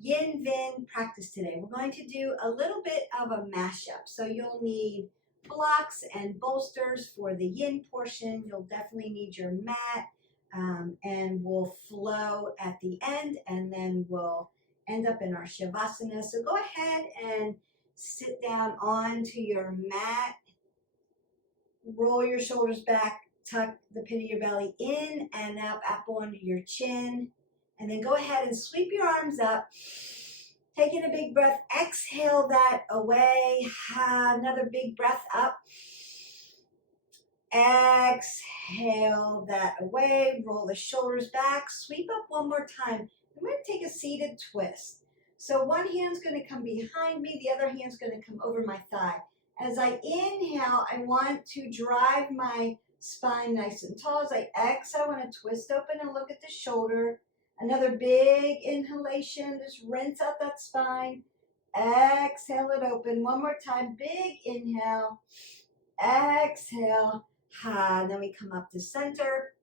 Yin Vin practice today. We're going to do a little bit of a mashup. So you'll need blocks and bolsters for the yin portion. You'll definitely need your mat, and we'll flow at the end, and then we'll end up in our shavasana. So go ahead and sit down onto your mat. Roll your shoulders back, tuck the pit of your belly in and up, apple under your chin. And then go ahead and sweep your arms up. Taking a big breath, exhale that away. Another big breath up. Exhale that away. Roll the shoulders back. Sweep up one more time. I'm going to take a seated twist. So one hand's going to come behind me. The other hand's going to come over my thigh. As I inhale, I want to drive my spine nice and tall. As I exhale, I want to twist open and look at the shoulder. Another big inhalation. Just rinse out that spine. Exhale it open. One more time. Big inhale. Exhale. And then we come up to center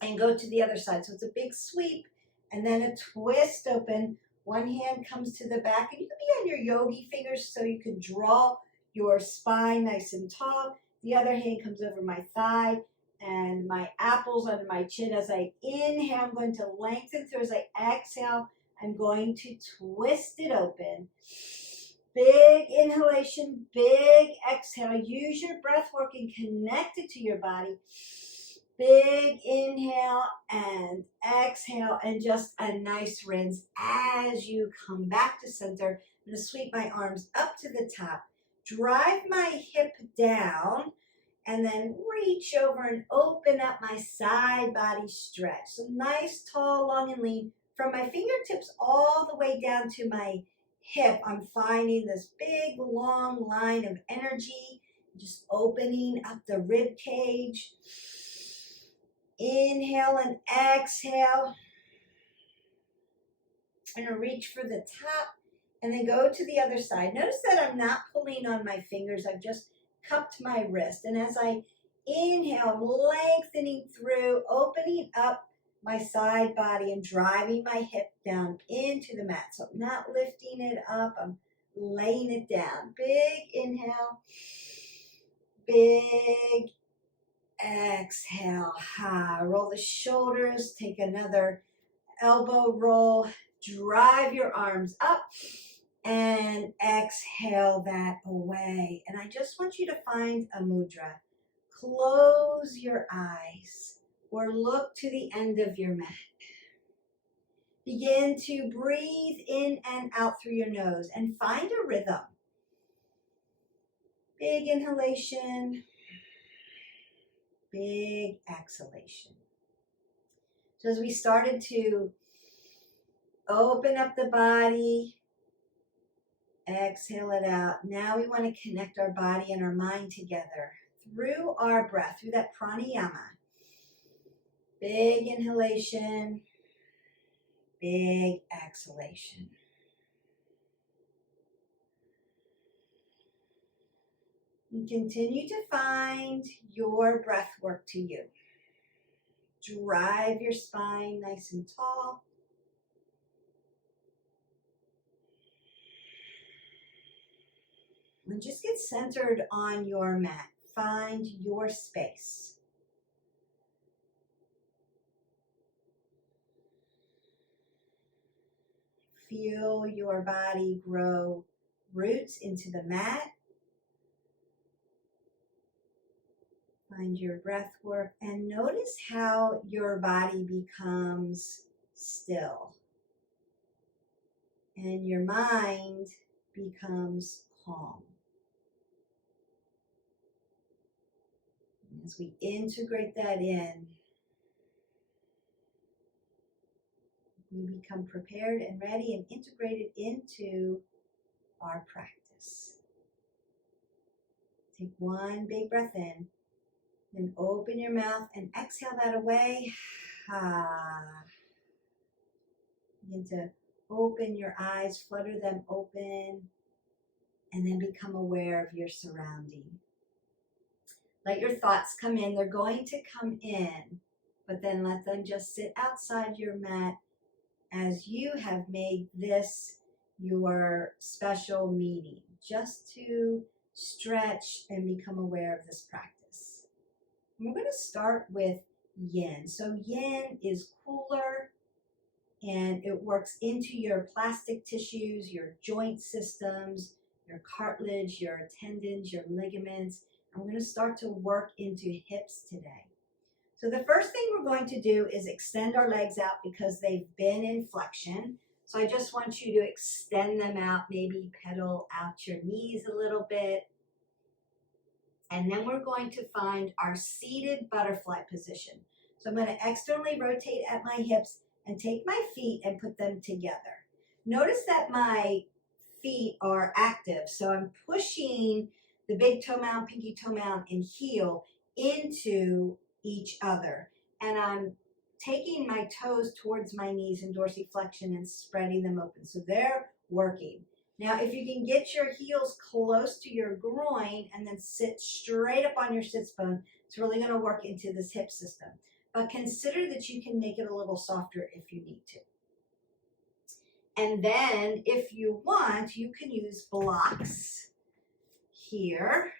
and go to the other side. So it's a big sweep and then a twist open. One hand comes to the back, and you can be on your yogi fingers so you can draw your spine nice and tall. The other hand comes over my thigh and my apples under my chin. As I inhale, I'm going to lengthen through. As I exhale, I'm going to twist it open. Big inhalation, big exhale. Use your breath work and connect it to your body. Big inhale and exhale, and just a nice rinse as you come back to center. I'm going to sweep my arms up to the top. Drive my hip down and then reach over and open up my side body stretch. So nice, tall, long, and lean. From my fingertips all the way down to my hip, I'm finding this big, long line of energy, just opening up the rib cage. Inhale and exhale. I'm going to reach for the top. And then go to the other side. Notice that I'm not pulling on my fingers. I've just cupped my wrist. And as I inhale, I'm lengthening through, opening up my side body and driving my hip down into the mat. So I'm not lifting it up. I'm laying it down. Big inhale. Big exhale. Roll the shoulders. Take another elbow roll. Drive your arms up. And exhale that away. And I just want you to find a mudra. Close your eyes or look to the end of your mat. Begin to breathe in and out through your nose and find a rhythm. Big inhalation, big exhalation. So as we started to open up the body, exhale it out. Now we want to connect our body and our mind together through our breath, through that pranayama. Big inhalation, big exhalation. And continue to find your breath work to you. Drive your spine nice and tall. And just get centered on your mat. Find your space. Feel your body grow roots into the mat. Find your breath work and notice how your body becomes still. And your mind becomes calm. As we integrate that in, we become prepared and ready and integrated into our practice. Take one big breath in, then open your mouth and exhale that away. Begin to open your eyes, flutter them open, and then become aware of your surrounding. Let your thoughts come in. They're going to come in, but then let them just sit outside your mat as you have made this your special meeting, just to stretch and become aware of this practice. And we're going to start with yin. So yin is cooler, and it works into your plastic tissues, your joint systems, your cartilage, your tendons, your ligaments. And we're going to start to work into hips today. So the first thing we're going to do is extend our legs out because they've been in flexion. So I just want you to extend them out, maybe pedal out your knees a little bit. And then we're going to find our seated butterfly position. So I'm going to externally rotate at my hips and take my feet and put them together. Notice that my feet are active. So I'm pushing the big toe mound, pinky toe mound, and heel into each other. And I'm taking my toes towards my knees in dorsiflexion and spreading them open. So they're working. Now, if you can get your heels close to your groin and then sit straight up on your sits bone, it's really going to work into this hip system. But consider that you can make it a little softer if you need to. And then, if you want, you can use blocks here.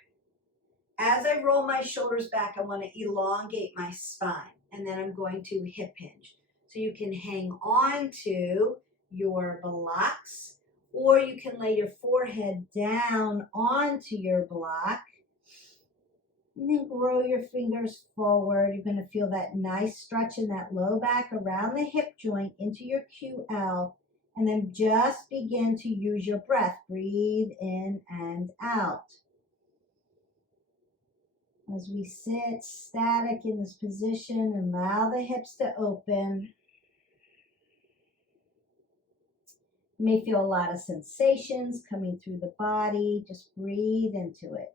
As I roll my shoulders back, I want to elongate my spine. And then I'm going to hip hinge. So you can hang on to your blocks, or you can lay your forehead down onto your block. And then grow your fingers forward. You're going to feel that nice stretch in that low back around the hip joint into your QL. And then just begin to use your breath. Breathe in and out. As we sit static in this position, allow the hips to open. You may feel a lot of sensations coming through the body. Just breathe into it.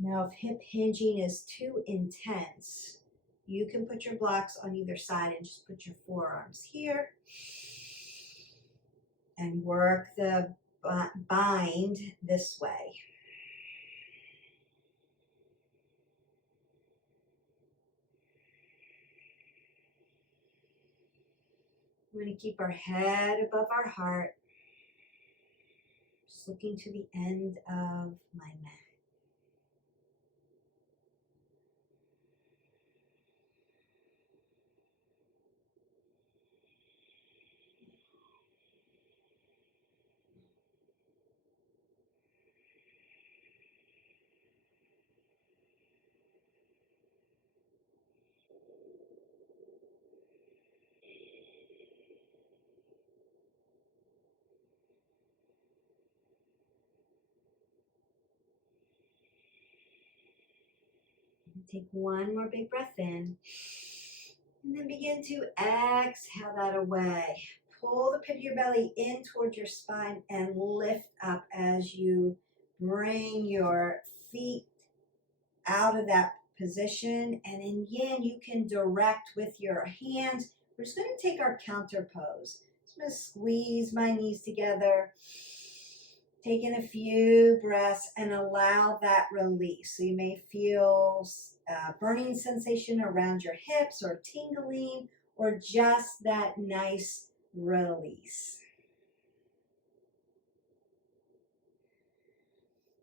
Now, if hip hinging is too intense, you can put your blocks on either side and just put your forearms here and work the bind this way. We're going to keep our head above our heart, just looking to the end of my mat. Take one more big breath in, and then begin to exhale that away. Pull the pit of your belly in towards your spine and lift up as you bring your feet out of that position. And in yin, you can direct with your hands. We're just going to take our counter pose. So I'm going to squeeze my knees together. Taking a few breaths and allow that release. So you may feel burning sensation around your hips or tingling or just that nice release.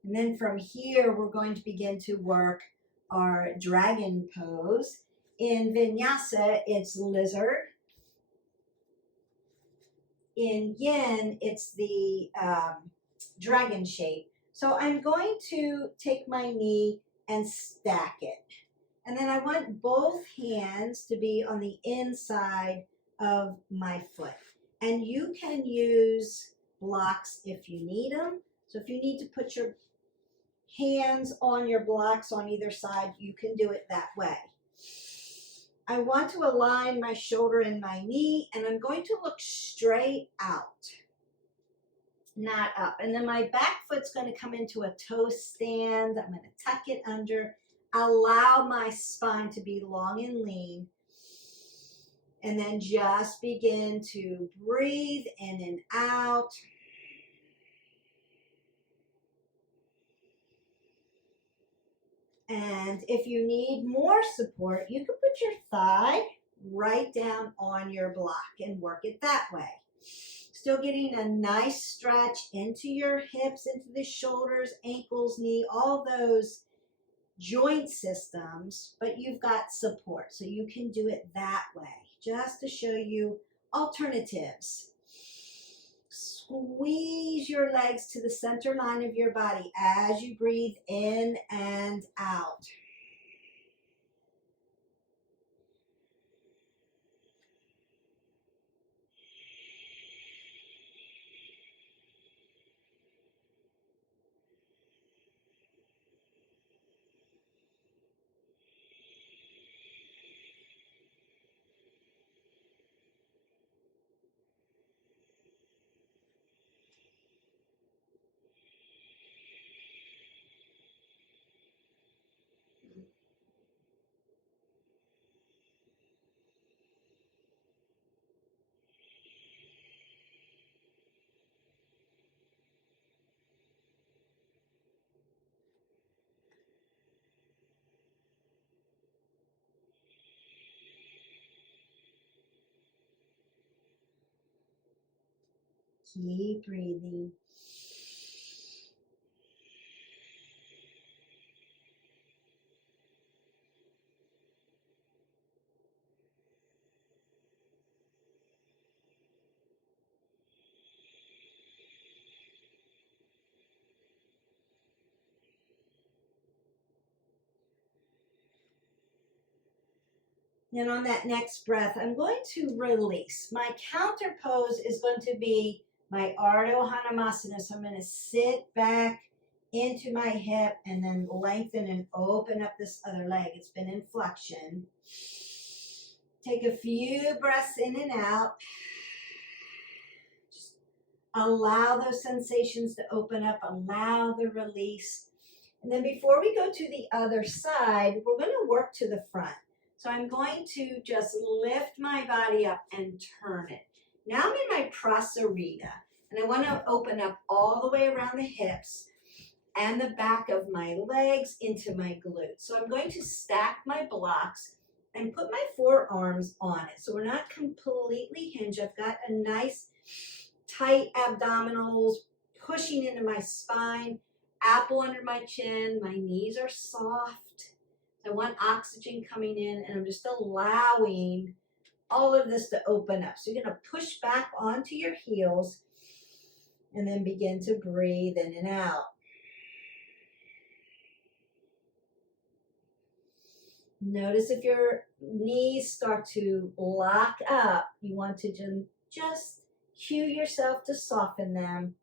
And then from here, we're going to begin to work our dragon pose. In Vinyasa, it's lizard. In yin, it's the dragon shape. So I'm going to take my knee and stack it. And then I want both hands to be on the inside of my foot. And you can use blocks if you need them. So if you need to put your hands on your blocks on either side, you can do it that way. I want to align my shoulder and my knee, and I'm going to look straight out, not up. And then my back foot's going to come into a toe stand. I'm going to tuck it under, allow my spine to be long and lean, and then just begin to breathe in and out. And if you need more support, you can put your thigh right down on your block and work it that way. Still getting a nice stretch into your hips, into the shoulders, ankles, knee, all those joint systems, but you've got support, so you can do it that way, just to show you alternatives. Squeeze your legs to the center line of your body as you breathe in and out. Keep breathing. Then on that next breath, I'm going to release. My counter pose is going to be my Ardha Hanumasana. So I'm going to sit back into my hip and then lengthen and open up this other leg. It's been in flexion. Take a few breaths in and out. Just allow those sensations to open up. Allow the release. And then before we go to the other side, we're going to work to the front. So I'm going to just lift my body up and turn it. Now I'm in my Prasarita, and I want to open up all the way around the hips and the back of my legs into my glutes. So I'm going to stack my blocks and put my forearms on it. So we're not completely hinged. I've got a nice tight abdominals pushing into my spine, apple under my chin. My knees are soft. I want oxygen coming in, and I'm just allowing all of this to open up. So you're going to push back onto your heels and then begin to breathe in and out. Notice if your knees start to lock up, you want to just cue yourself to soften them.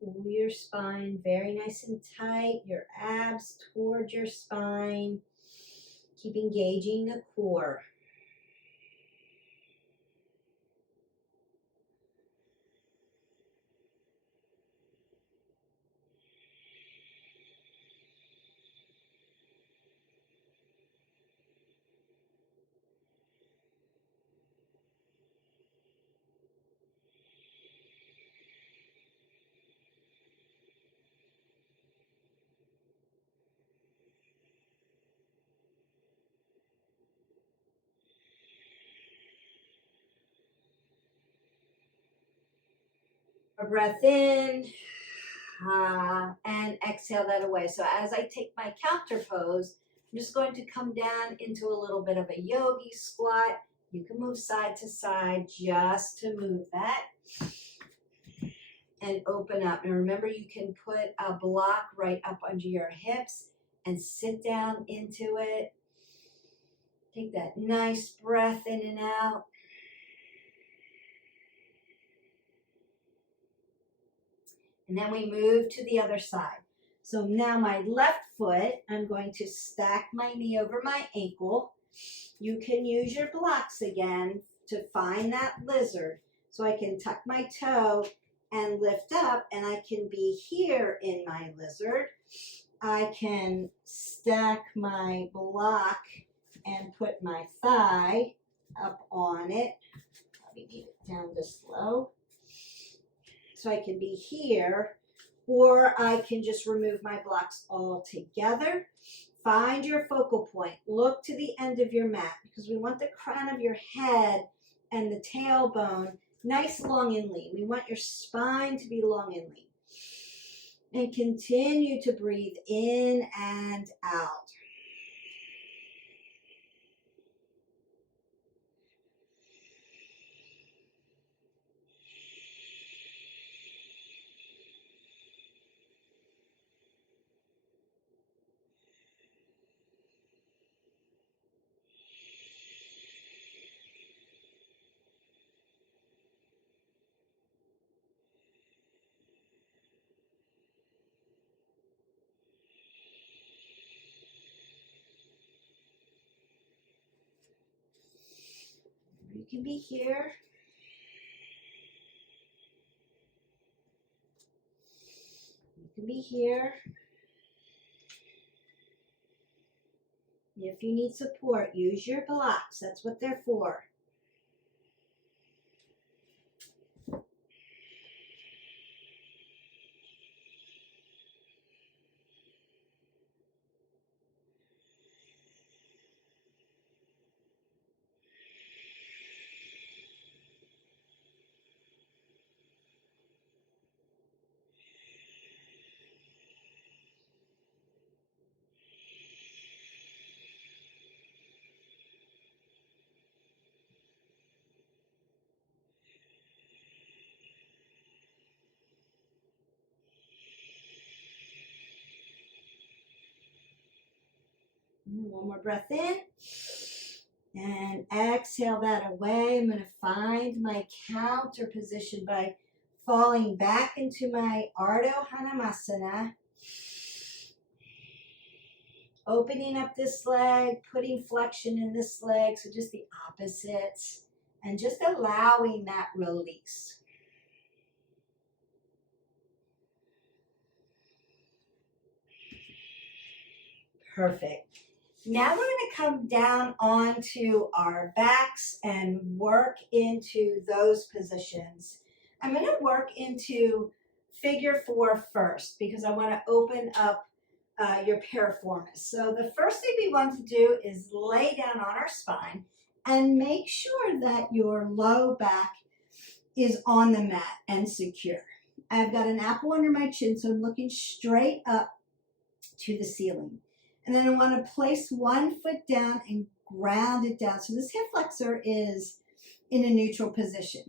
Pull your spine very nice and tight, your abs toward your spine. Keep engaging the core. A breath in, and exhale that away. So as I take my counter pose, I'm just going to come down into a little bit of a yogi squat. You can move side to side just to move that. And open up. And remember, you can put a block right up under your hips and sit down into it. Take that nice breath in and out. And then we move to the other side. So now my left foot, I'm going to stack my knee over my ankle. You can use your blocks again to find that lizard. So I can tuck my toe and lift up, and I can be here in my lizard. I can stack my block and put my thigh up on it. Let me get it down this low. So I can be here, or I can just remove my blocks altogether. Find your focal point. Look to the end of your mat, because we want the crown of your head and the tailbone nice, long, and lean. We want your spine to be long and lean. And continue to breathe in and out. You can be here. You can be here. If you need support, use your blocks. That's what they're for. One more breath in. And exhale that away. I'm going to find my counter position by falling back into my Ardha Hanumasana. Opening up this leg, putting flexion in this leg, so just the opposites, and just allowing that release. Perfect. Now we're going to come down onto our backs and work into those positions. I'm going to work into figure 4 first, because I want to open up your piriformis. So the first thing we want to do is lay down on our spine and make sure that your low back is on the mat and secure. I've got an apple under my chin, so I'm looking straight up to the ceiling. And then I want to place one foot down and ground it down. So this hip flexor is in a neutral position.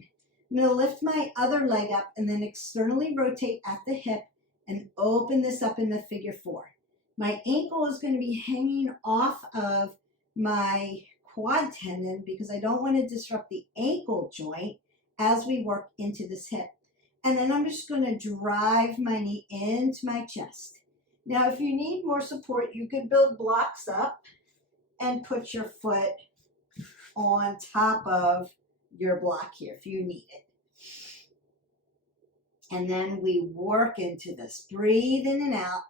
I'm going to lift my other leg up and then externally rotate at the hip and open this up in the figure 4. My ankle is going to be hanging off of my quad tendon because I don't want to disrupt the ankle joint as we work into this hip. And then I'm just going to drive my knee into my chest. Now, if you need more support, you could build blocks up and put your foot on top of your block here if you need it. And then we work into this. Breathe in and out.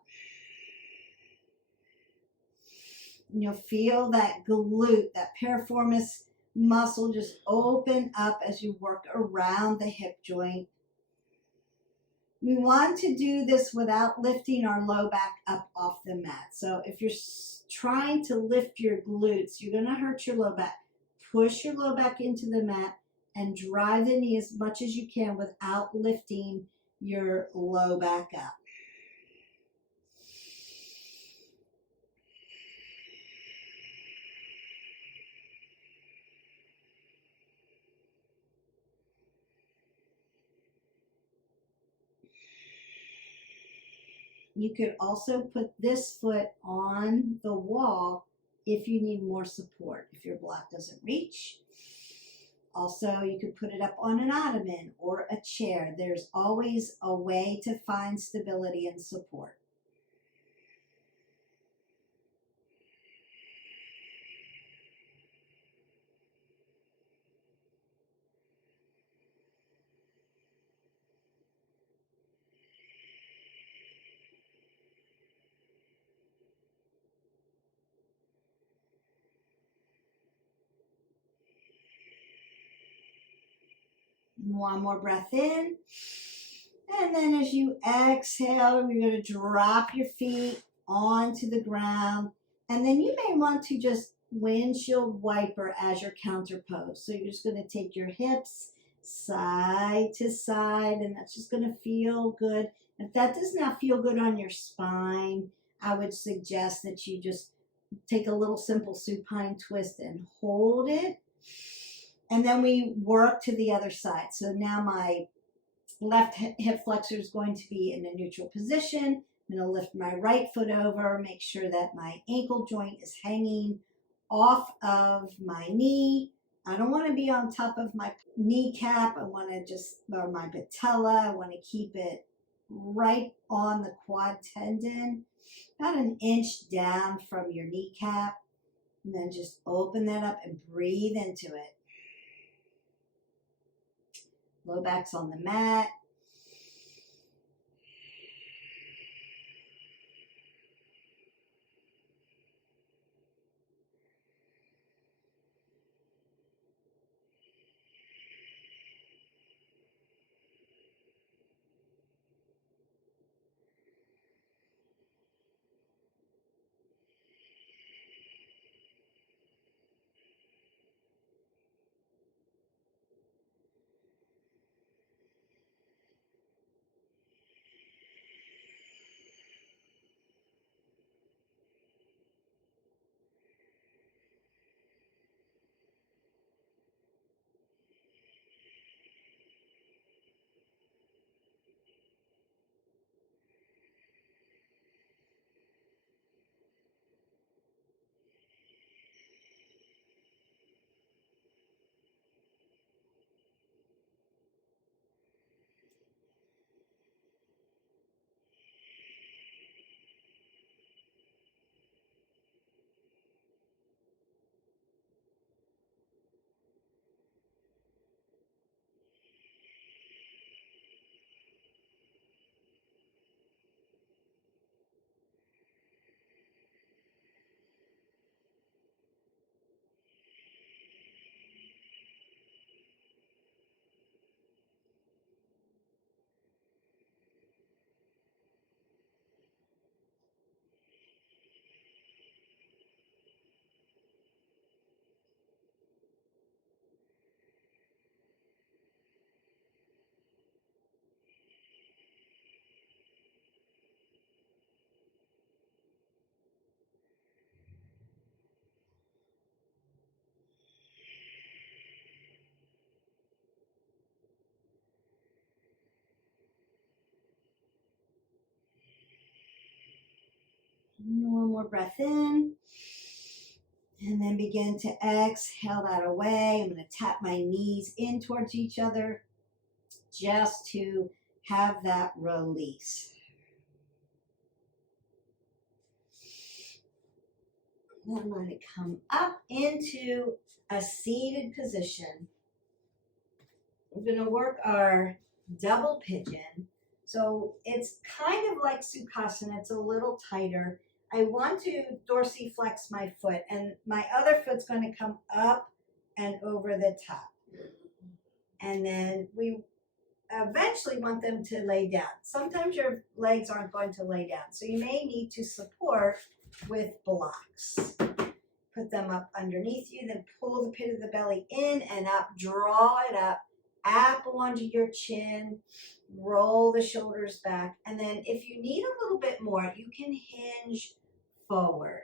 And you'll feel that glute, that piriformis muscle just open up as you work around the hip joint. We want to do this without lifting our low back up off the mat. So if you're trying to lift your glutes, you're going to hurt your low back. Push your low back into the mat and drive the knee as much as you can without lifting your low back up. You could also put this foot on the wall if you need more support, if your block doesn't reach. Also, you could put it up on an ottoman or a chair. There's always a way to find stability and support. One more breath in. And then as you exhale, you're going to drop your feet onto the ground. And then you may want to just windshield wiper as your counter pose. So you're just going to take your hips side to side, and that's just going to feel good. If that does not feel good on your spine, I would suggest that you just take a little simple supine twist and hold it. And then we work to the other side. So now my left hip flexor is going to be in a neutral position. I'm going to lift my right foot over, make sure that my ankle joint is hanging off of my knee. I don't want to be on top of my kneecap. I want to just, or my patella, I want to keep it right on the quad tendon, about an inch down from your kneecap. And then just open that up and breathe into it. Low back's on the mat. One more breath in. And then begin to exhale that away. I'm going to tap my knees in towards each other just to have that release. Then I'm going to come up into a seated position. We're going to work our double pigeon. So it's kind of like Sukhasana. It's a little tighter. I want to dorsiflex my foot, and my other foot's going to come up and over the top. And then we eventually want them to lay down. Sometimes your legs aren't going to lay down, so you may need to support with blocks. put them up underneath you, then pull the pit of the belly in and up, draw it up, apple onto your chin, roll the shoulders back, and then if you need a little bit more, you can hinge forward.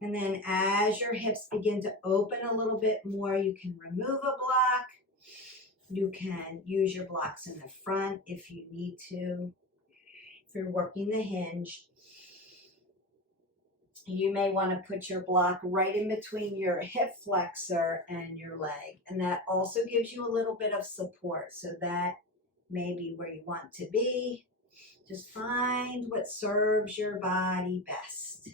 And then as your hips begin to open a little bit more, you can remove a block. You can use your blocks in the front if you need to. If you're working the hinge, you may want to put your block right in between your hip flexor and your leg. And that also gives you a little bit of support. So that may be where you want to be. Just find what serves your body best.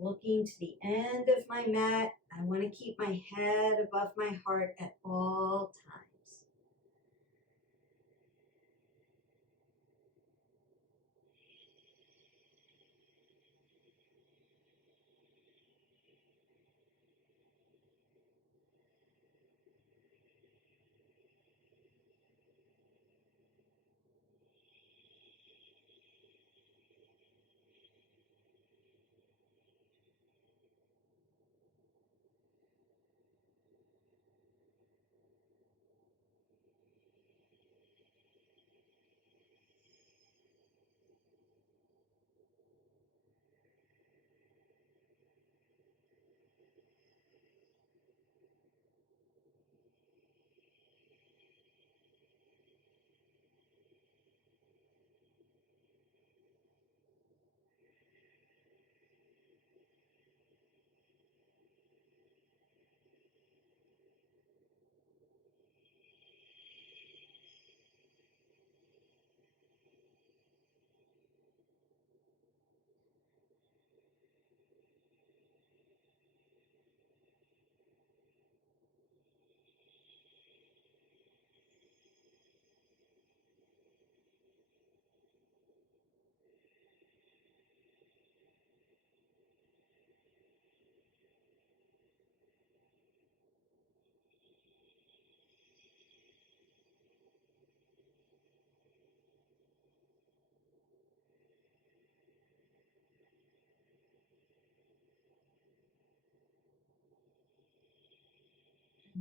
Looking to the end of my mat, I want to keep my head above my heart at all times.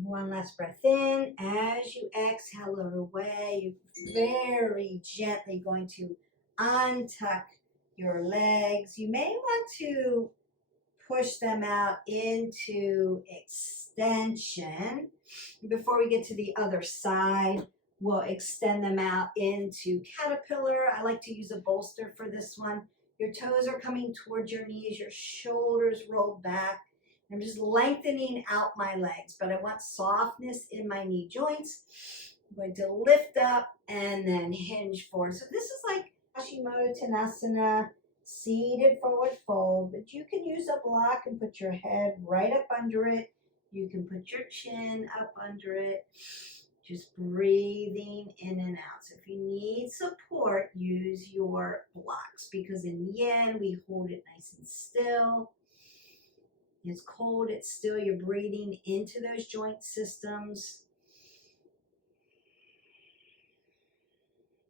One last breath in. As you exhale it away, you're very gently going to untuck your legs. You may want to push them out into extension. Before we get to the other side, we'll extend them out into caterpillar. I like to use a bolster for this one. Your toes are coming towards your knees, your shoulders rolled back. I'm just lengthening out my legs, but I want softness in my knee joints. I'm going to lift up and then hinge forward. So this is like Hashimoto-Tanasana, seated forward fold, but you can use a block and put your head right up under it. You can put your chin up under it. Just breathing in and out. So if you need support, use your blocks, because in Yin, we hold it nice and still. It's cold, it's still, you're breathing into those joint systems.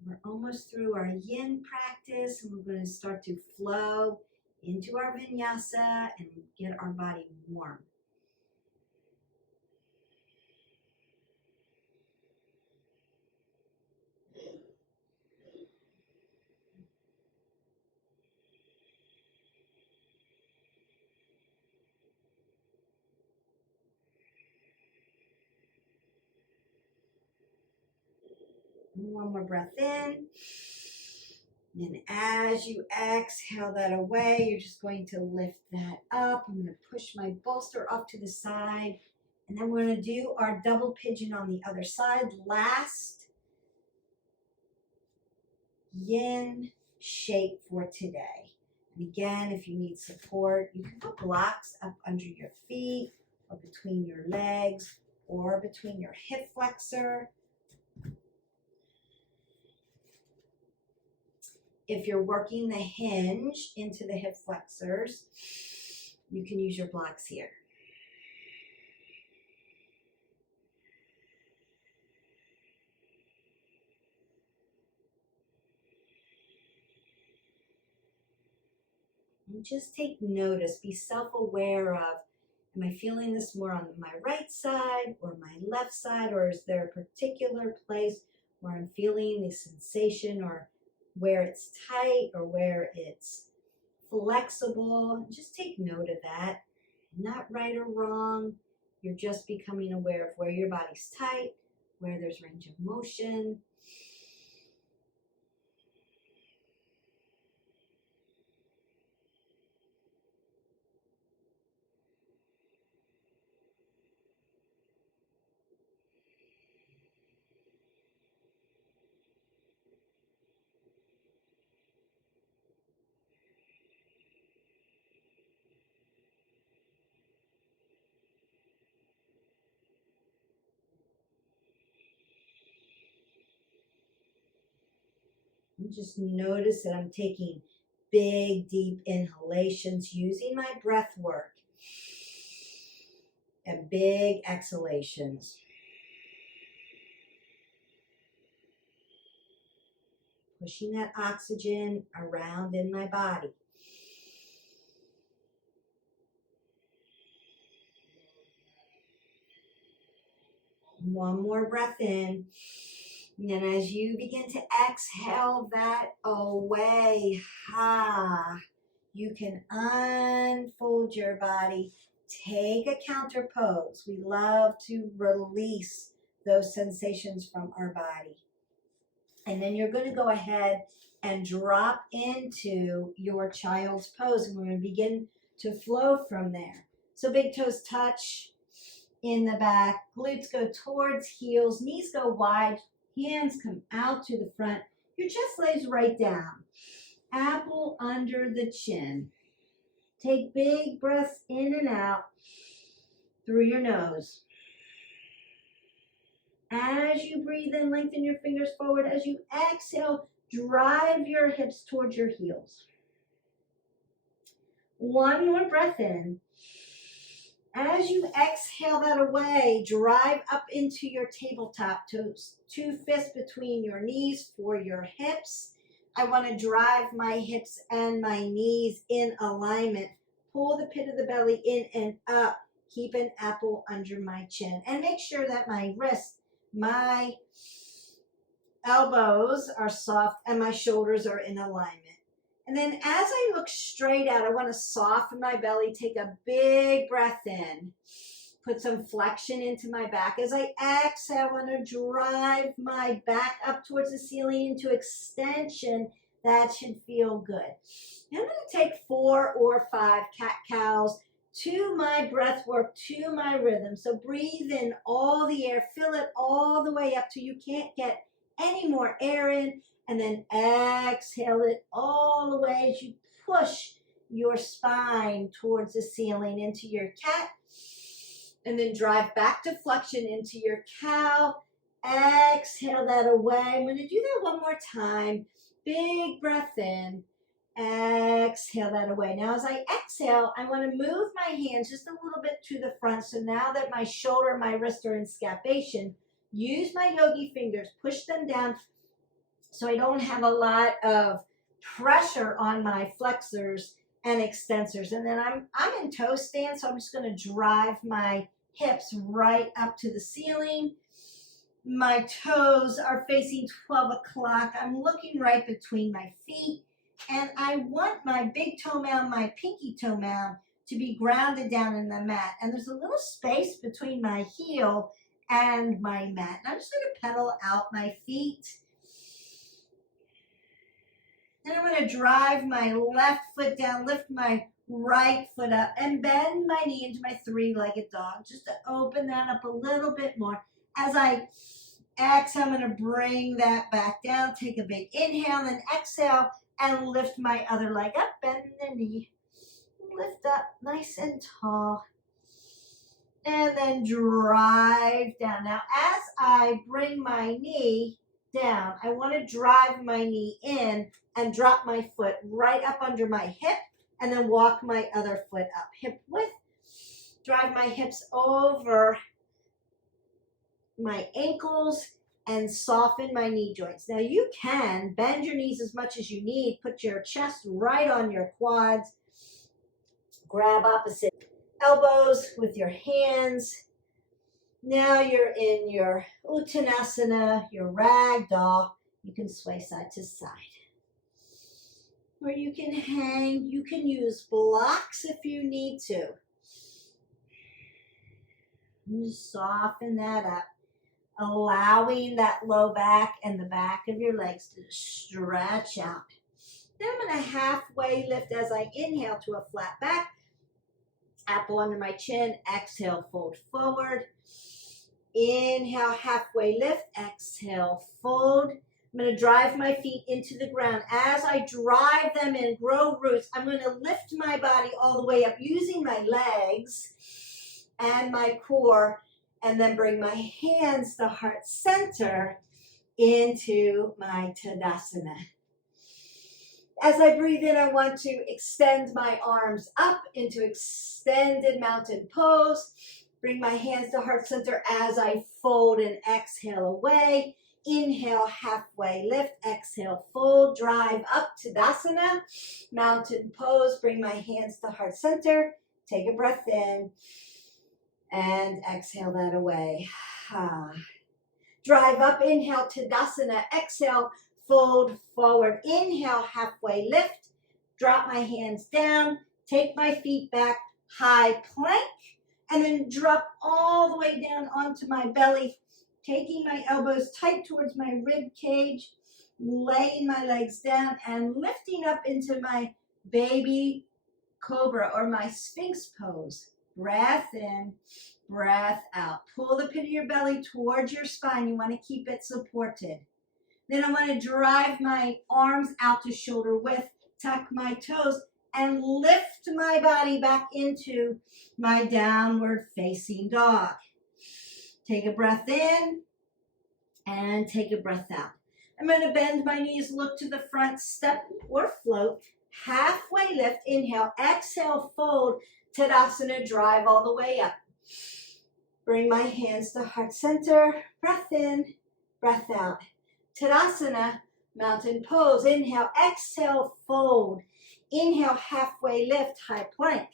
We're almost through our Yin practice, and we're going to start to flow into our Vinyasa and get our body warm. One more breath in. And as you exhale that away, you're just going to lift that up. I'm going to push my bolster off to the side. And then we're going to do our double pigeon on the other side. Last Yin shape for today. And again, if you need support, you can put blocks up under your feet or between your legs, or between your hip flexor. If you're working the hinge into the hip flexors, you can use your blocks here. And just take notice, be self-aware of, am I feeling this more on my right side or my left side, or is there a particular place where I'm feeling the sensation, or where it's tight or where it's flexible? Just take note of that. Not right or wrong. You're just becoming aware of where your body's tight, where there's range of motion. And just notice that I'm taking big, deep inhalations using my breath work, and big exhalations. Pushing that oxygen around in my body. One more breath in. And then as you begin to exhale that away, you can unfold your body. Take a counter pose. We love to release those sensations from our body. And then you're going to go ahead and drop into your child's pose. And we're going to begin to flow from there. So big toes touch in the back. Glutes go towards heels. Knees go wide. Hands come out to the front. Your chest lays right down. Apple under the chin. Take big breaths in and out through your nose. As you breathe in, lengthen your fingers forward. As you exhale, drive your hips towards your heels. One more breath in. As you exhale that away, drive up into your tabletop toes. 2 fists between your knees for your hips. I want to drive my hips and my knees in alignment. Pull the pit of the belly in and up. Keep an apple under my chin. And make sure that my wrists, my elbows are soft and my shoulders are in alignment. And then as I look straight out, I want to soften my belly, take a big breath in, put some flexion into my back. As I exhale, I want to drive my back up towards the ceiling into extension. That should feel good. I'm going to take 4 or 5 cat-cows to my breath work, to my rhythm. So breathe in all the air, fill it all the way up till you can't get any more air in. And then exhale it all the way as you push your spine towards the ceiling into your cat. And then drive back to flexion into your cow. Exhale that away. I'm going to do that one more time. Big breath in. Exhale that away. Now as I exhale, I want to move my hands just a little bit to the front. So now that my shoulder and my wrist are in scapation, use my yogi fingers. Push them down so I don't have a lot of pressure on my flexors and extensors. And then I'm in toe stand, so I'm just going to drive my hips right up to the ceiling. My toes are facing 12 o'clock. I'm looking right between my feet. And I want my big toe mound, my pinky toe mound to be grounded down in the mat. And there's a little space between my heel and my mat. And I'm just going to pedal out my feet. Then I'm going to drive my left foot down, lift my right foot up, and bend my knee into my 3-legged dog, just to open that up a little bit more. As I exhale, I'm going to bring that back down, take a big inhale, then exhale, and lift my other leg up, bend the knee, lift up nice and tall. and then drive down. Now, as I bring my knee down, I want to drive my knee in and drop my foot right up under my hip, and then walk my other foot up. Hip width, drive my hips over my ankles, and soften my knee joints. Now you can bend your knees as much as you need, put your chest right on your quads, grab opposite elbows with your hands. Now you're in your Uttanasana, your ragdoll. You can sway side to side. Or you can hang, you can use blocks if you need to. Just soften that up, allowing that low back and the back of your legs to stretch out. Then I'm going to halfway lift as I inhale to a flat back. Apple under my chin. Exhale, fold forward. Inhale, halfway lift. Exhale, fold. I'm going to drive my feet into the ground. As I drive them in, grow roots, I'm going to lift my body all the way up using my legs and my core, and then bring my hands to heart center into my Tadasana. As I breathe in, I want to extend my arms up into extended mountain pose. Bring my hands to heart center as I fold and exhale away. Inhale, halfway lift. Exhale, fold. Drive up Tadasana, mountain pose. Bring my hands to heart center. Take a breath in. And exhale that away. Drive up, inhale, Tadasana, exhale, fold forward. Inhale, halfway lift, drop my hands down, take my feet back, high plank, and then drop all the way down onto my belly, taking my elbows tight towards my rib cage, laying my legs down and lifting up into my baby cobra or my sphinx pose. Breath in, breath out. Pull the pit of your belly towards your spine. You want to keep it supported. Then I want to drive my arms out to shoulder width, tuck my toes, and lift my body back into my downward facing dog. Take a breath in and take a breath out. I'm going to bend my knees, look to the front, step or float, halfway lift, inhale, exhale, fold, Tadasana, drive all the way up. Bring my hands to heart center, breath in, breath out. Tadasana, mountain pose. Inhale, exhale, fold. Inhale, halfway lift, high plank.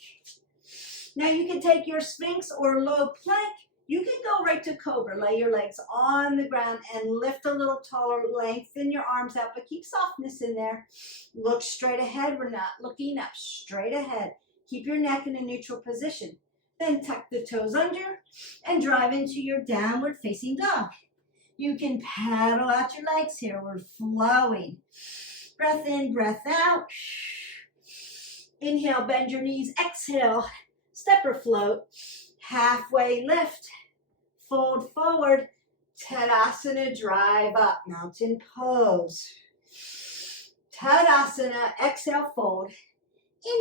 Now you can take your sphinx or low plank. You can go right to cobra. Lay your legs on the ground and lift a little taller. Lengthen your arms out, but keep softness in there. Look straight ahead. We're not looking up, straight ahead. Keep your neck in a neutral position. Then tuck the toes under and drive into your downward facing dog. You can paddle out your legs here. We're flowing. Breath in, breath out. Inhale, bend your knees. Exhale, step or float. Halfway lift. Fold forward. Tadasana, drive up. Mountain pose. Tadasana, exhale, fold.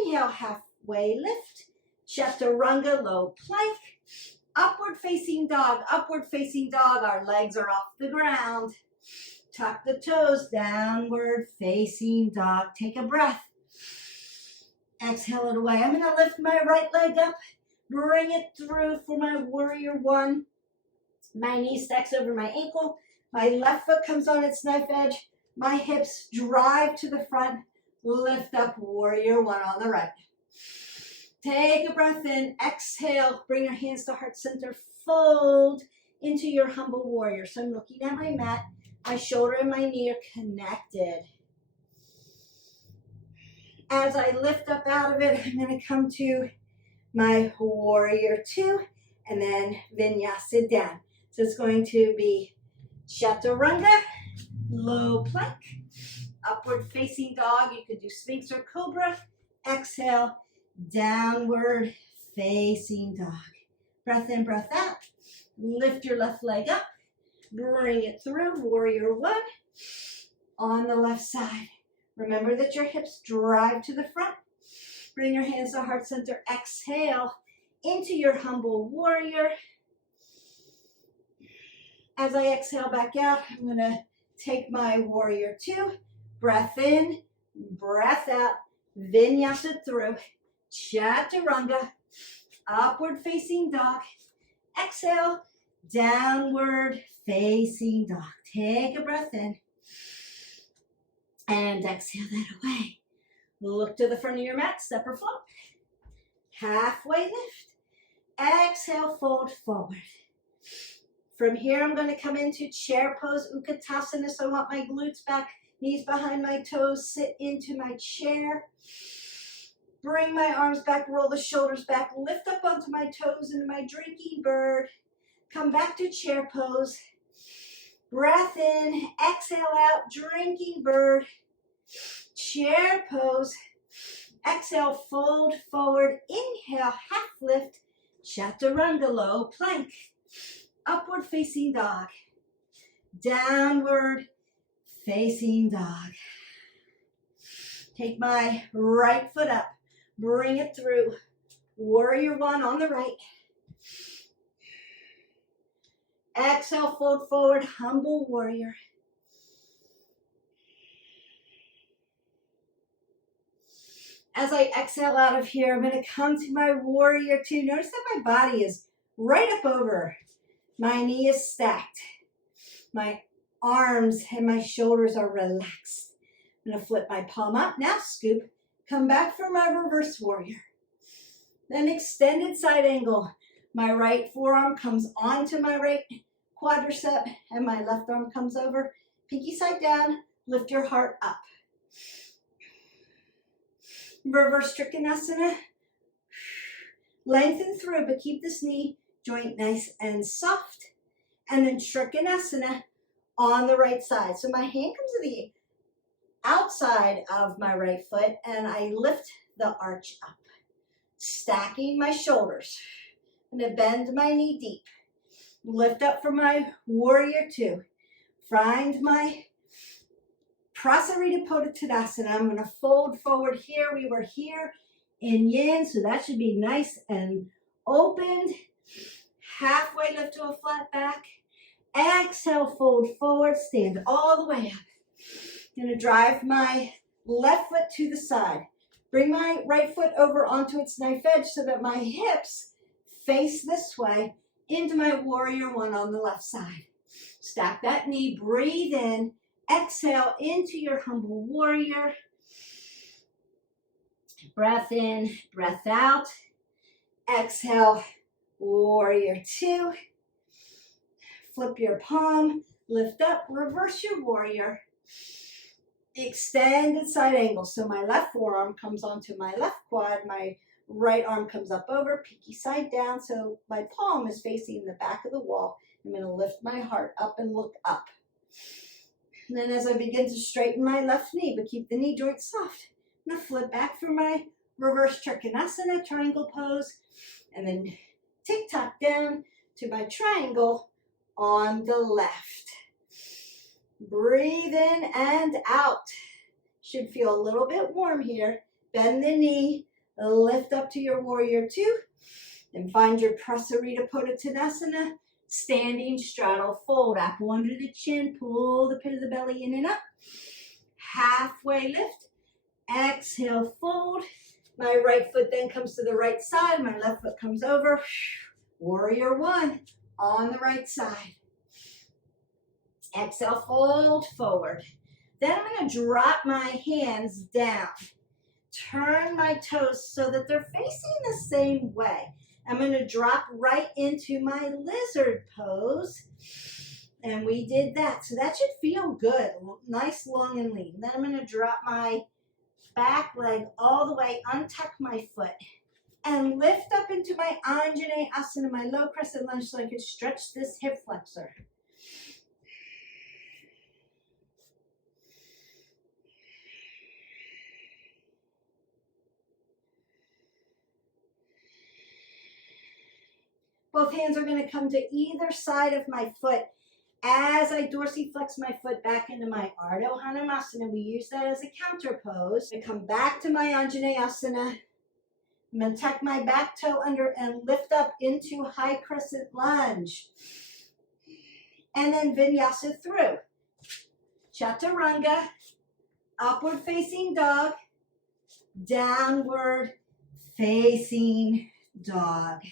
Inhale, halfway lift. Chaturanga, low plank. Upward facing dog, our legs are off the ground. Tuck the toes, downward facing dog. Take a breath. Exhale it away. I'm going to lift my right leg up, bring it through for my warrior one. My knee stacks over my ankle. My left foot comes on its knife edge. My hips drive to the front. Lift up warrior one on the right. Take a breath in, exhale, bring your hands to heart center, fold into your humble warrior. So I'm looking at my mat, my shoulder and my knee are connected. As I lift up out of it, I'm going to come to my warrior two and then Vinyasa down. So it's going to be Chaturanga, low plank, upward facing dog. You could do Sphinx or Cobra. Exhale, downward facing dog. Breath in, breath out. Lift your left leg up. Bring it through. Warrior one on the left side. Remember that your hips drive to the front. Bring your hands to heart center. Exhale. into your humble warrior. As I exhale back out, I'm going to take my warrior 2. Breath in, breath out. Vinyasa through. Chaturanga. Upward facing dog. Exhale. Downward facing dog. Take a breath in. And exhale that away. Look to the front of your mat. Step or float. Halfway lift. Exhale, fold forward. From here, I'm going to come into chair pose, Utkatasana. So I want my glutes back, knees behind my toes, sit into my chair. Bring my arms back, roll the shoulders back, lift up onto my toes into my drinking bird. Come back to chair pose. Breath in, exhale out, drinking bird. Chair pose. Exhale, fold forward. Inhale, half lift. Chaturanga, low plank. Upward facing dog. Downward facing dog. Take my right foot up. Bring it through. Warrior 1 on the right. Exhale, fold forward, humble warrior. As I exhale out of here, I'm going to come to my warrior 2. Notice that my body is right up over. My knee is stacked. My arms and my shoulders are relaxed. I'm going to flip my palm up. Now scoop. Come back for my reverse warrior. Then extended side angle. My right forearm comes onto my right quadricep and my left arm comes over. Pinky side down. Lift your heart up. Reverse Trikonasana. Lengthen through, but keep this knee joint nice and soft. And then Trikonasana on the right side. So my hand comes to the outside of my right foot and I lift the arch up. Stacking my shoulders. I'm going to bend my knee deep. Lift up for my warrior 2. Find my Prasarita Pottanasana. I'm going to fold forward here. We were here in Yin, so that should be nice and opened. Halfway lift to a flat back. Exhale, fold forward, stand all the way up. I'm going to drive my left foot to the side. Bring my right foot over onto its knife edge so that my hips face this way into my warrior 1 on the left side. Stack that knee, breathe in, exhale into your humble warrior. Breath in, breath out. Exhale, warrior 2. Flip your palm, lift up, reverse your warrior. Extended side angle. So my left forearm comes onto my left quad, my right arm comes up over, pinky side down, so my palm is facing the back of the wall. I'm going to lift my heart up and look up. And then as I begin to straighten my left knee, but keep the knee joint soft, I'm going to flip back for my reverse Trikonasana, triangle pose, and then tick-tock down to my triangle on the left. Breathe in and out. Should feel a little bit warm here. Bend the knee, lift up to your warrior 2, and find your Prasarita Pottanasana, standing straddle fold. Apple under the chin, pull the pit of the belly in and up. Halfway lift, exhale, fold. My right foot then comes to the right side, my left foot comes over. Warrior 1 on the right side. Exhale, fold forward. Then I'm going to drop my hands down. Turn my toes so that they're facing the same way. I'm going to drop right into my lizard pose. And we did that. So that should feel good. Nice, long, and lean. Then I'm going to drop my back leg all the way, untuck my foot, and lift up into my Anjaneyasana, my low crescent lunge, so I can stretch this hip flexor. Both hands are going to come to either side of my foot as I dorsiflex my foot back into my Ardha Hanumasana. We use that as a counter pose. I come back to my Anjaneyasana. I'm going to tuck my back toe under and lift up into high crescent lunge. And then Vinyasa through. Chaturanga, upward facing dog, downward facing dog.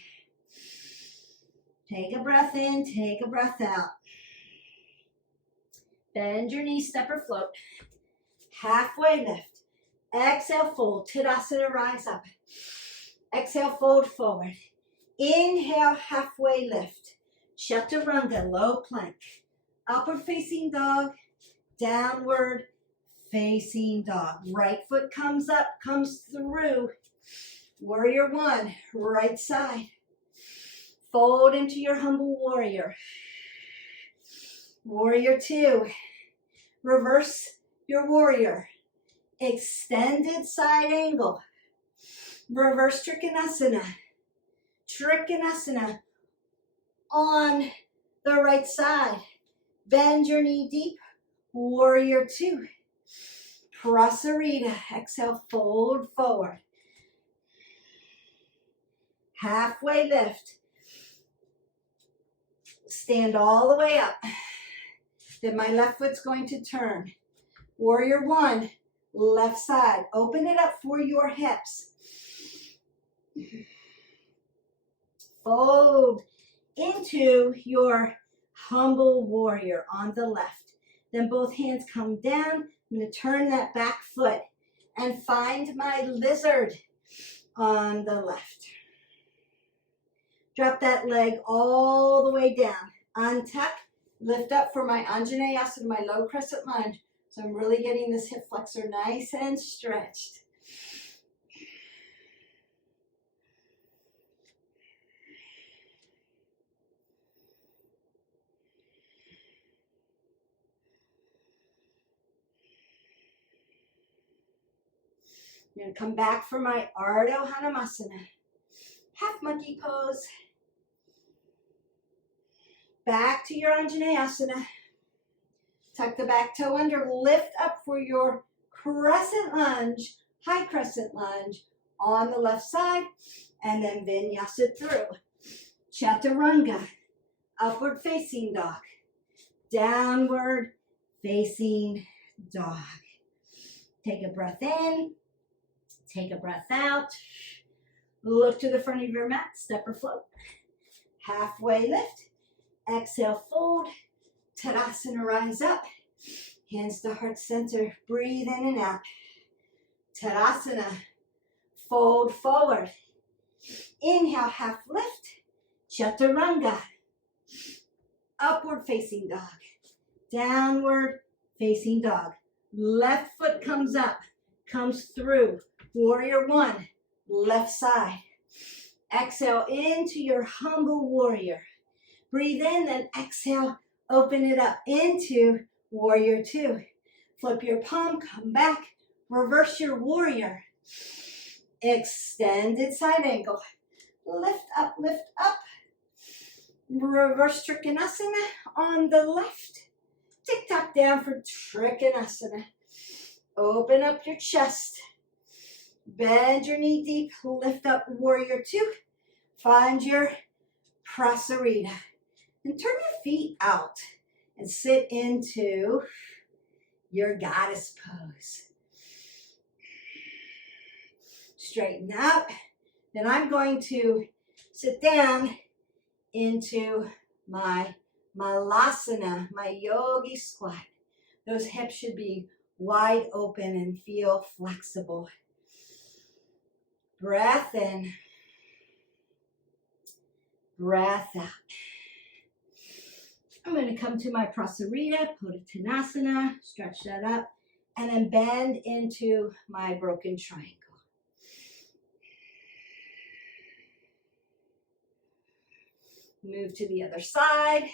Take a breath in, take a breath out. Bend your knees, step or float. Halfway lift. Exhale, fold. Tadasana, rise up. Exhale, fold forward. Inhale, halfway lift. Chaturanga, low plank. Upward facing dog, downward facing dog. Right foot comes up, comes through. Warrior one, right side. Fold into your humble warrior. Warrior two, reverse your warrior. Extended side angle. Reverse Trikonasana. Trikonasana on the right side. Bend your knee deep. Warrior two. Prasarita. Exhale, fold forward. Halfway lift. Stand all the way up. Then my left foot's going to turn. Warrior one, left side. Open it up for your hips. Fold into your humble warrior on the left. Then both hands come down. I'm going to turn that back foot and find my lizard on the left. Drop that leg all the way down. Untuck, lift up for my Anjaneyasana, my low crescent lunge. So I'm really getting this hip flexor nice and stretched. I'm going to come back for my Ardha Hanumasana. Half monkey pose. Back to your Anjaneyasana. Tuck the back toe under, lift up for your crescent lunge, high crescent lunge on the left side, and then Vinyasa through. Chaturanga, upward facing dog, downward facing dog. Take a breath in, take a breath out. Look to the front of your mat, step or float. Halfway lift, exhale, fold. Tadasana, rise up. Hands to heart center. Breathe in and out. Tadasana. Fold forward. Inhale, half lift. Chaturanga. Upward facing dog. Downward facing dog. Left foot comes up. Comes through. Warrior one. Left side. Exhale into your humble warrior. Breathe in and exhale. Open it up into warrior two. Flip your palm, come back, reverse your warrior. Extended side angle. Lift up, lift up. Reverse Trikonasana on the left. Tick-tock down for Trikonasana. Open up your chest. Bend your knee deep, lift up warrior two. Find your Prasarita. And turn your feet out and sit into your goddess pose. Straighten up. Then I'm going to sit down into my Malasana, my yogi squat. Those hips should be wide open and feel flexible. Breath in. Breath out. I'm going to come to my Prasarita, Padottanasana, stretch that up, and then bend into my broken triangle. Move to the other side.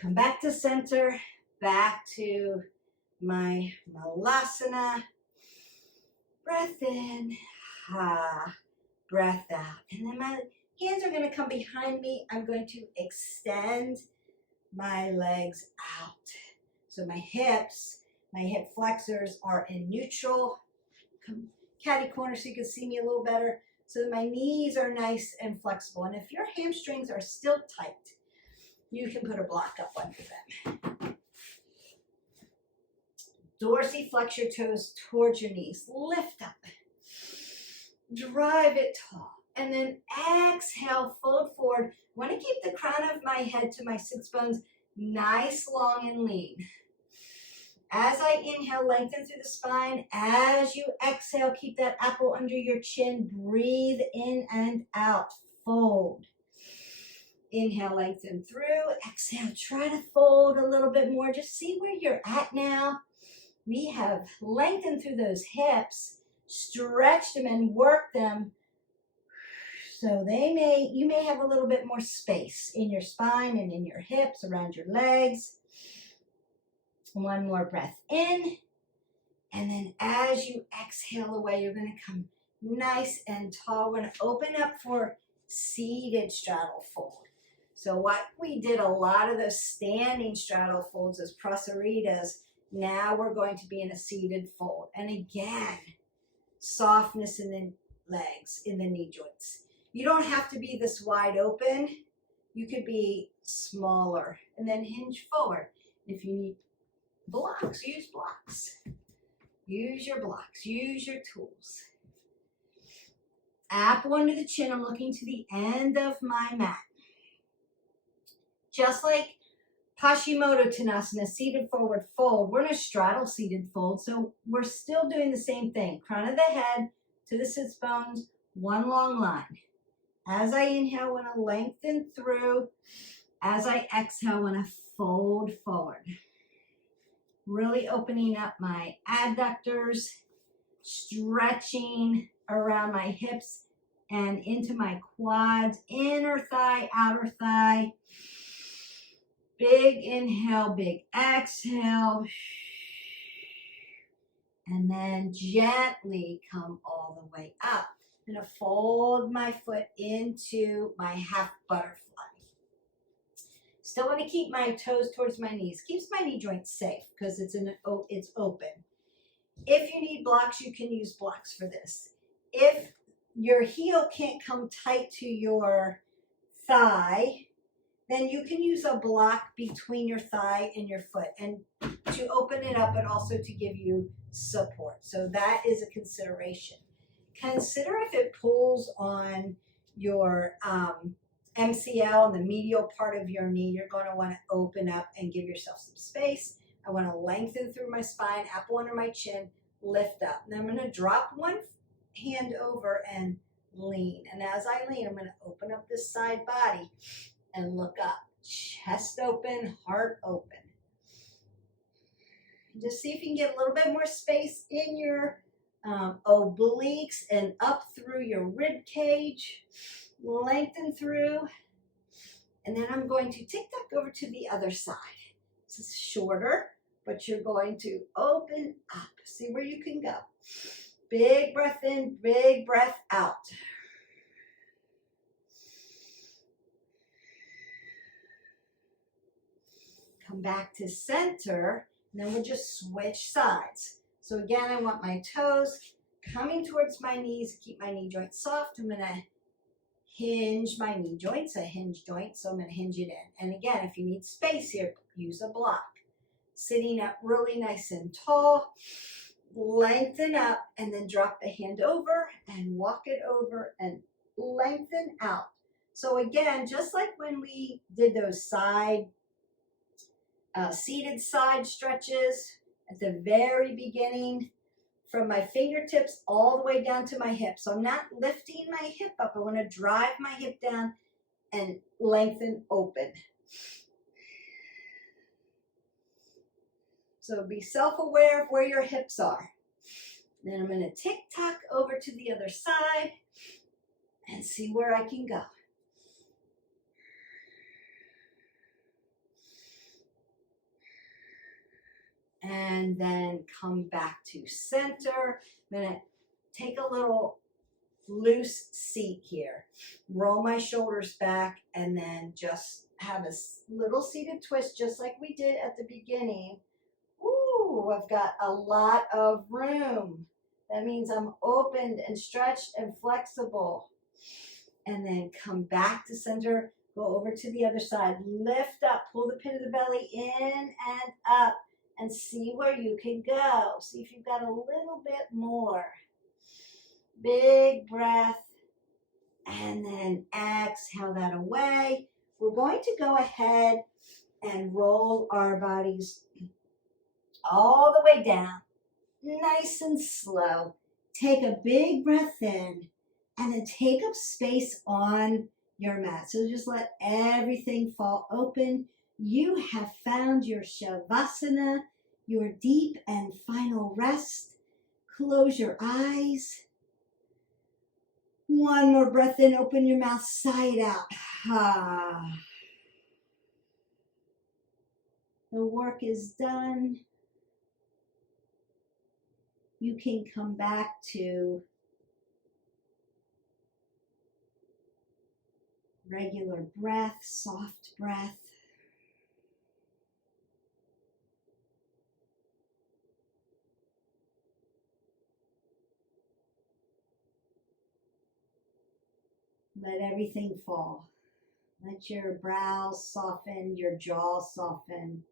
Come back to center, back to my Malasana. Breath in, breath out. And then my hands are going to come behind me. I'm going to extend my legs out. So my hips, my hip flexors are in neutral. Come catty corner so you can see me a little better. So that my knees are nice and flexible. And if your hamstrings are still tight, you can put a block up under them. Dorsiflex your toes towards your knees. Lift up. Drive it tall. And then exhale, fold forward. I want to keep the crown of my head to my sits bones nice, long, and lean. As I inhale, lengthen through the spine. As you exhale, keep that apple under your chin. Breathe in and out. Fold. Inhale, lengthen through. Exhale, try to fold a little bit more. Just see where you're at now. We have lengthened through those hips, stretched them and worked them. So you may have a little bit more space in your spine and in your hips, around your legs. One more breath in. And then as you exhale away, you're going to come nice and tall. We're going to open up for seated straddle fold. So what we did a lot of those standing straddle folds as Prasaritas, now we're going to be in a seated fold. And again, softness in the legs, in the knee joints. You don't have to be this wide open. You could be smaller and then hinge forward. If you need blocks, use blocks. Use your blocks, use your tools. Apple under the chin, I'm looking to the end of my mat. Just like Paschimottanasana, seated forward fold, we're in a straddle seated fold, so we're still doing the same thing. Crown of the head to the sits bones, one long line. As I inhale, I want to lengthen through. As I exhale, I want to fold forward. Really opening up my adductors, stretching around my hips and into my quads, inner thigh, outer thigh. Big inhale, big exhale. And then gently come all the way up. I'm going to fold my foot into my half butterfly. Still want to keep my toes towards my knees. Keeps my knee joints safe because it's open. If you need blocks, you can use blocks for this. If your heel can't come tight to your thigh, then you can use a block between your thigh and your foot and to open it up, but also to give you support. So that is a consideration. Consider if it pulls on your MCL and the medial part of your knee, you're going to want to open up and give yourself some space. I want to lengthen through my spine, apple under my chin, lift up. And I'm going to drop one hand over and lean. And as I lean, I'm going to open up this side body and look up. Chest open, heart open. Just see if you can get a little bit more space in your obliques and up through your rib cage. Lengthen through. And then I'm going to take that over to the other side. This is shorter, but you're going to open up. See where you can go. Big breath in, big breath out. Come back to center, and then we'll just switch sides. So again, I want my toes coming towards my knees, keep my knee joints soft. I'm going to hinge my knee joints, a hinge joint, so I'm going to hinge it in. And again, if you need space here, use a block. Sitting up really nice and tall, lengthen up, and then drop the hand over and walk it over and lengthen out. So again, just like when we did those seated side stretches at the very beginning, from my fingertips all the way down to my hip. So I'm not lifting my hip up. I want to drive my hip down and lengthen open. So be self-aware of where your hips are. Then I'm going to tick-tock over to the other side and see where I can go. And then come back to center. I'm going to take a little loose seat here. Roll my shoulders back and then just have a little seated twist just like we did at the beginning. Ooh, I've got a lot of room. That means I'm opened and stretched and flexible. And then come back to center, go over to the other side, lift up, pull the pit of the belly in and up, and see where you can go. See if you've got a little bit more. Big breath, and then exhale that away. We're going to go ahead and roll our bodies all the way down, nice and slow. Take a big breath in, and then take up space on your mat. So just let everything fall open. You have found your Shavasana, your deep and final rest. Close your eyes. One more breath in, open your mouth, side out. The work is done. You can come back to regular breath, soft breath. Let everything fall. Let your brows soften, your jaw soften.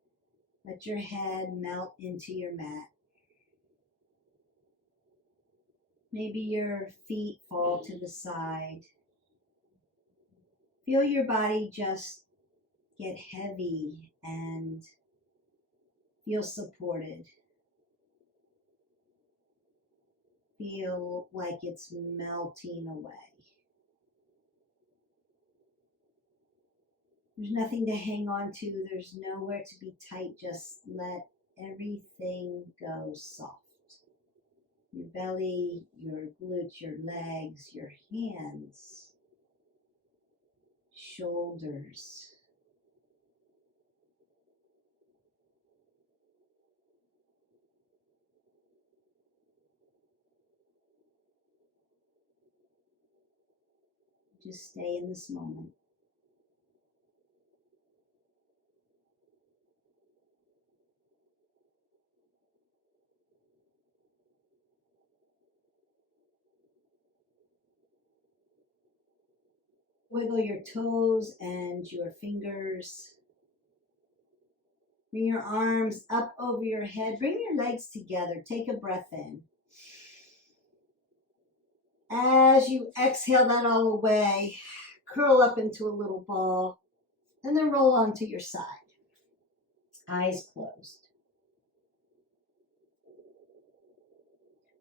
Let your head melt into your mat. Maybe your feet fall to the side. Feel your body just get heavy and feel supported. Feel like it's melting away. There's nothing to hang on to. There's nowhere to be tight. Just let everything go soft. Your belly, your glutes, your legs, your hands, shoulders. Just stay in this moment. Wiggle your toes and your fingers. Bring your arms up over your head. Bring your legs together. Take a breath in. As you exhale that all away, curl up into a little ball and then roll onto your side. Eyes closed.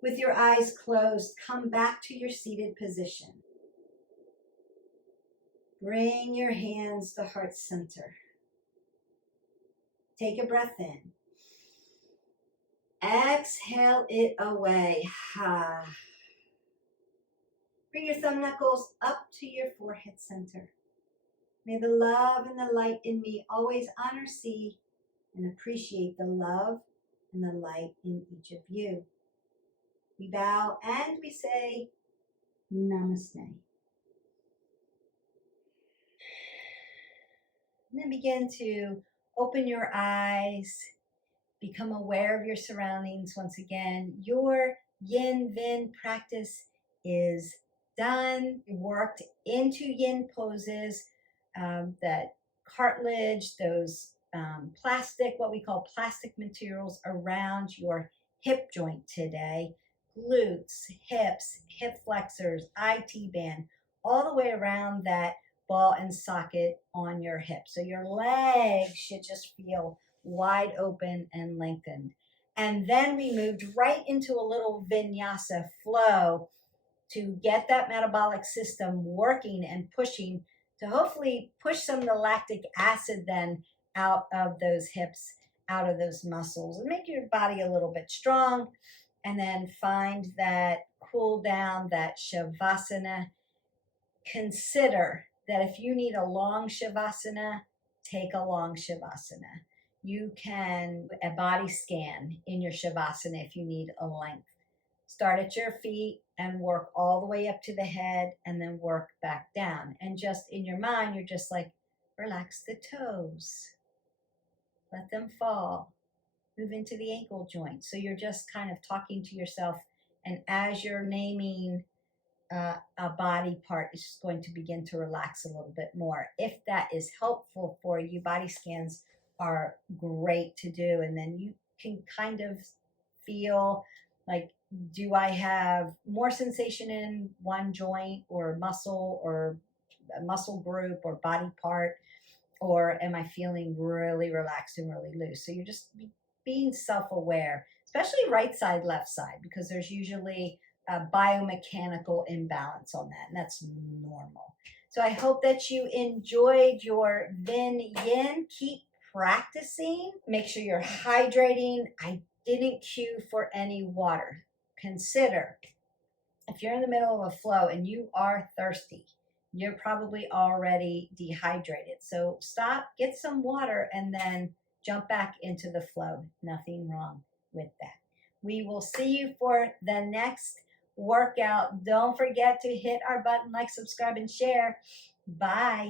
With your eyes closed, come back to your seated position. Bring your hands to heart center. Take a breath in. Exhale it away. Bring your thumb knuckles up to your forehead center. May the love and the light in me always honor, see, and appreciate the love and the light in each of you. We bow and we say, Namaste. And then begin to open your eyes, become aware of your surroundings once again. Your Yin Vin practice is done. You worked into Yin poses, that cartilage, those plastic, what we call plastic materials around your hip joint today. Glutes, hips, hip flexors, IT band, all the way around that ball and socket on your hip. So your legs should just feel wide open and lengthened. And then we moved right into a little vinyasa flow to get that metabolic system working and pushing to hopefully push some of the lactic acid then out of those hips, out of those muscles, and make your body a little bit strong. And then find that cool down, that Shavasana. Consider that if you need a long Shavasana, take a long Shavasana. You can a body scan in your Shavasana if you need a length. Start at your feet and work all the way up to the head and then work back down. And just in your mind, you're just like, Relax the toes. Let them fall. Move into the ankle joint. So you're just kind of talking to yourself, and as you're naming a body part, is just going to begin to relax a little bit more. If that is helpful for you, body scans are great to do, and then you can kind of feel like, do I have more sensation in one joint or muscle or a muscle group or body part, or am I feeling really relaxed and really loose? So you're just being self-aware, especially right side, left side, because there's usually a biomechanical imbalance on that, and that's normal. So I hope that you enjoyed your Vin Yin. Keep practicing. Make sure you're hydrating. I didn't cue for any water. Consider, if you're in the middle of a flow and you are thirsty, you're probably already dehydrated. So stop, get some water, and then jump back into the flow. Nothing wrong with that. We will see you for the next workout. Don't forget to hit our button, like, subscribe, and share. Bye.